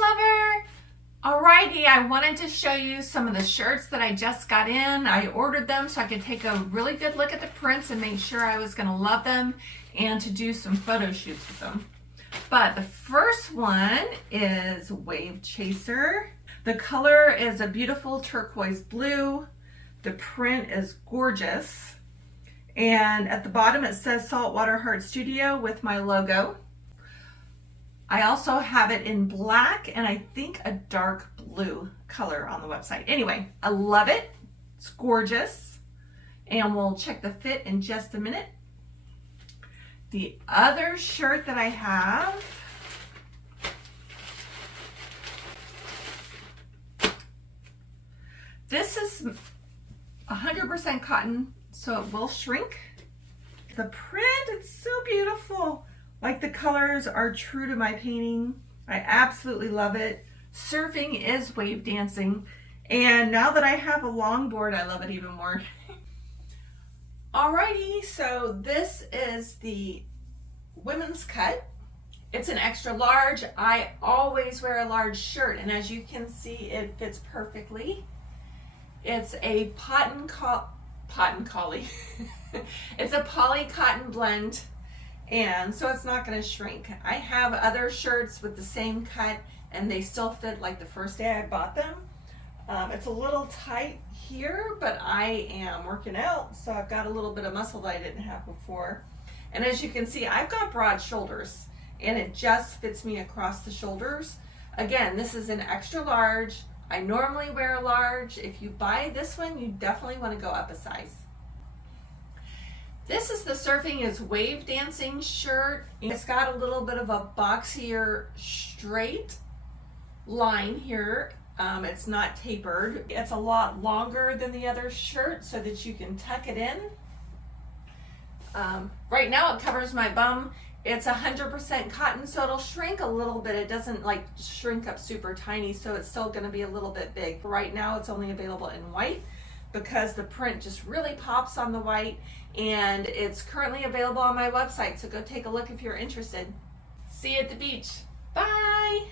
lover. Alrighty, I wanted to show you some of the shirts that I just got in. I ordered them so I could take a really good look at the prints and make sure I was gonna love them and to do some photo shoots with them. But the first one is Wave Chaser. The color is a beautiful turquoise blue. The print is gorgeous. And at the bottom it says Saltwater Heart Studio with my logo. I also have it in black and I think a dark blue color on the website. Anyway, I love it. It's gorgeous. And we'll check the fit in just a minute. The other shirt that I have this is 100% cotton, so it will shrink. The print, it's so beautiful. Like the colors are true to my painting. I absolutely love it. Surfing is wave dancing. And now that I have a longboard, I love it even more. Alrighty, so this is the women's cut. It's an extra large. I always wear a large shirt, and as you can see, it fits perfectly. It's a collie. It's a poly cotton blend, and so it's not going to shrink. I have other shirts with the same cut, and they still fit like the first day I bought them. It's a little tight here, but I am working out, so I've got a little bit of muscle that I didn't have before. And as you can see, I've got broad shoulders, and it just fits me across the shoulders. Again, this is an extra large. I normally wear a large. If you buy this one, you definitely want to go up a size. This is the Surfing is Wave Dancing shirt. It's got a little bit of a boxier straight line here. It's not tapered. It's a lot longer than the other shirt so that you can tuck it in. Right now it covers my bum. It's 100% cotton, so it'll shrink a little bit. It doesn't like shrink up super tiny, so it's still gonna be a little bit big. But right now it's only available in white because the print just really pops on the white, and it's currently available on my website, so go take a look if you're interested. See you at the beach. Bye.